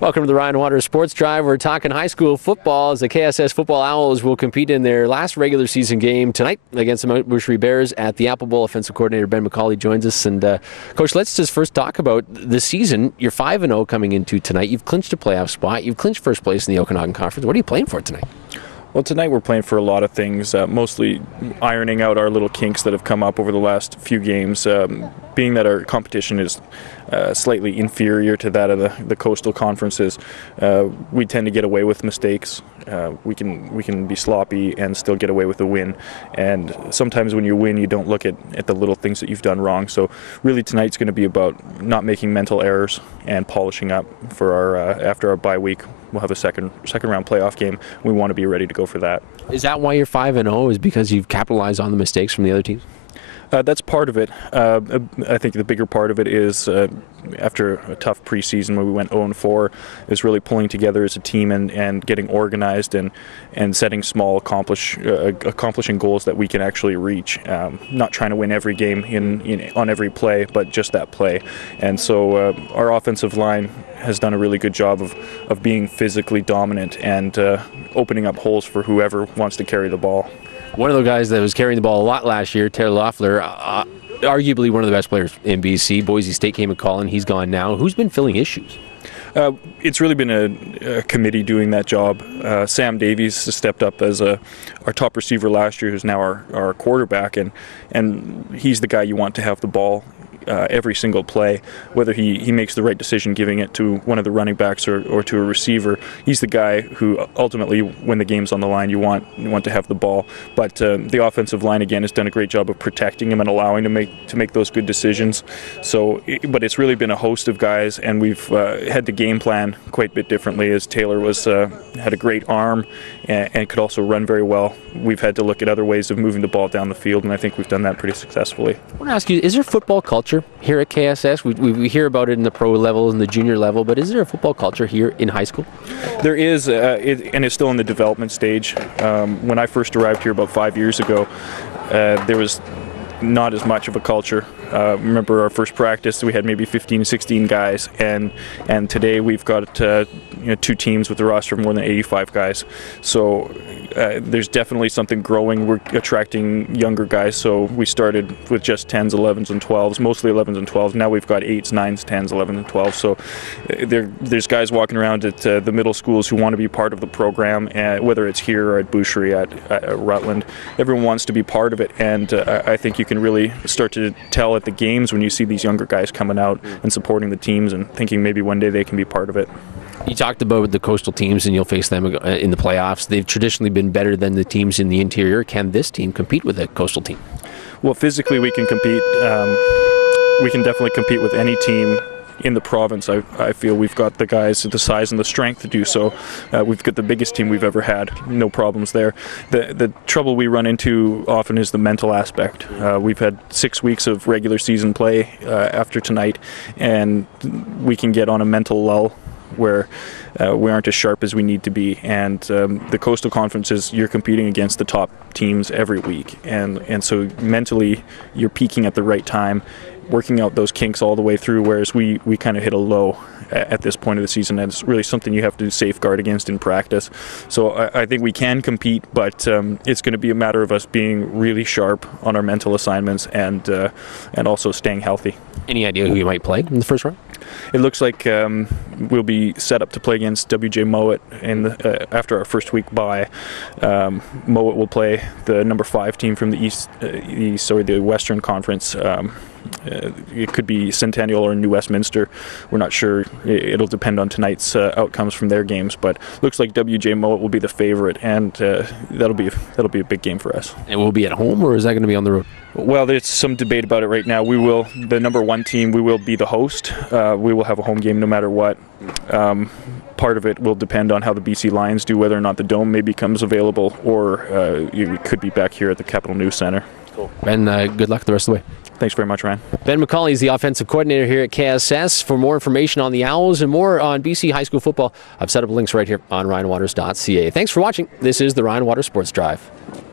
Welcome to the Ryan Waters Sports Drive. We're talking high school football as the KSS football Owls will compete in their last regular season game tonight against the Mount Boucherie Bears at the Apple Bowl. Offensive coordinator Ben Macauley joins us. And Coach, let's just first talk about the season. You're 5-0 coming into tonight. You've clinched a playoff spot. You've clinched first place in the Okanagan Conference. What are you playing for tonight? Well, tonight we're playing for a lot of things, mostly ironing out our little kinks that have come up over the last few games. Being that our competition is slightly inferior to that of the coastal conferences, we tend to get away with mistakes. We can be sloppy and still get away with a win. And sometimes when you win, you don't look at the little things that you've done wrong. So really tonight's going to be about not making mental errors and polishing up for our after our bye week. We'll have a second round playoff game. We want to be ready to go for that. Is that why you're 5-0? Is because you've capitalized on the mistakes from the other teams? That's part of it. I think the bigger part of it is after a tough preseason where we went 0-4, is really pulling together as a team and getting organized and setting small accomplishing goals that we can actually reach. Not trying to win every game on every play, but just that play. And so our offensive line has done a really good job of being physically dominant and opening up holes for whoever wants to carry the ball. One of the guys that was carrying the ball a lot last year, Taylor Loeffler, arguably one of the best players in BC. Boise State came and calling. He's gone now. Who's been filling his shoes? It's really been a committee doing that job. Sam Davies has stepped up as our top receiver last year, who's now our quarterback, and he's the guy you want to have the ball every single play, whether he makes the right decision giving it to one of the running backs or to a receiver. He's the guy who ultimately, when the game's on the line, you want to have the ball. But the offensive line again has done a great job of protecting him and allowing him to make those good decisions. So, but it's really been a host of guys, and we've had to game plan quite a bit differently, as Taylor had a great arm and could also run very well. We've had to look at other ways of moving the ball down the field, and I think we've done that pretty successfully. I want to ask you, is there football culture here at KSS? We hear about it in the pro level and the junior level, but is there a football culture here in high school? There is, and it's still in the development stage. When I first arrived here about 5 years ago, there was not as much of a culture. Remember our first practice, we had maybe 15, 16 guys, and today we've got two teams with a roster of more than 85 guys. So there's definitely something growing. We're attracting younger guys, so we started with just 10s, 11s, and 12s, mostly 11s and 12s. Now we've got 8s, 9s, 10s, 11s, and 12s. So there's guys walking around at the middle schools who want to be part of the program, whether it's here or at Boucherie, at Rutland. Everyone wants to be part of it, and I think you can really start to tell at the games when you see these younger guys coming out and supporting the teams and thinking maybe one day they can be part of it. You talked about the coastal teams, and you'll face them in the playoffs. They've traditionally been better than the teams in the interior. Can this team compete with a coastal team? Well, physically we can compete. We can definitely compete with any team in the province. I feel we've got the guys, the size and the strength to do so. We've got the biggest team we've ever had. No problems there. The trouble we run into often is the mental aspect. We've had 6 weeks of regular season play after tonight, and we can get on a mental lull where we aren't as sharp as we need to be. And the coastal conferences, you're competing against the top teams every week, and so mentally you're peaking at the right time, working out those kinks all the way through, whereas we kind of hit a low at this point of the season, and it's really something you have to safeguard against in practice. So I think we can compete, but it's going to be a matter of us being really sharp on our mental assignments and also staying healthy. Any idea who you might play in the first round? It looks like we'll be set up to play against WJ Mowat after our first week bye. Mowat will play the number 5 team from the Western Conference. It could be Centennial or New Westminster. We're not sure. It'll depend on tonight's outcomes from their games, but looks like WJ Mowat will be the favorite, and that'll be a big game for us. And we'll be at home, or is that going to be on the road? Well, there's some debate about it right now. The number 1 team, we will be the host. We will have a home game no matter what. Part of it will depend on how the BC Lions do, whether or not the Dome maybe becomes available, or we could be back here at the Capital News Center. Cool. And good luck the rest of the way. Thanks very much, Ryan. Ben Macauley is the offensive coordinator here at KSS. For more information on the Owls and more on BC high school football, I've set up links right here on ryanwaters.ca. Thanks for watching. This is the Ryan Waters Sports Drive.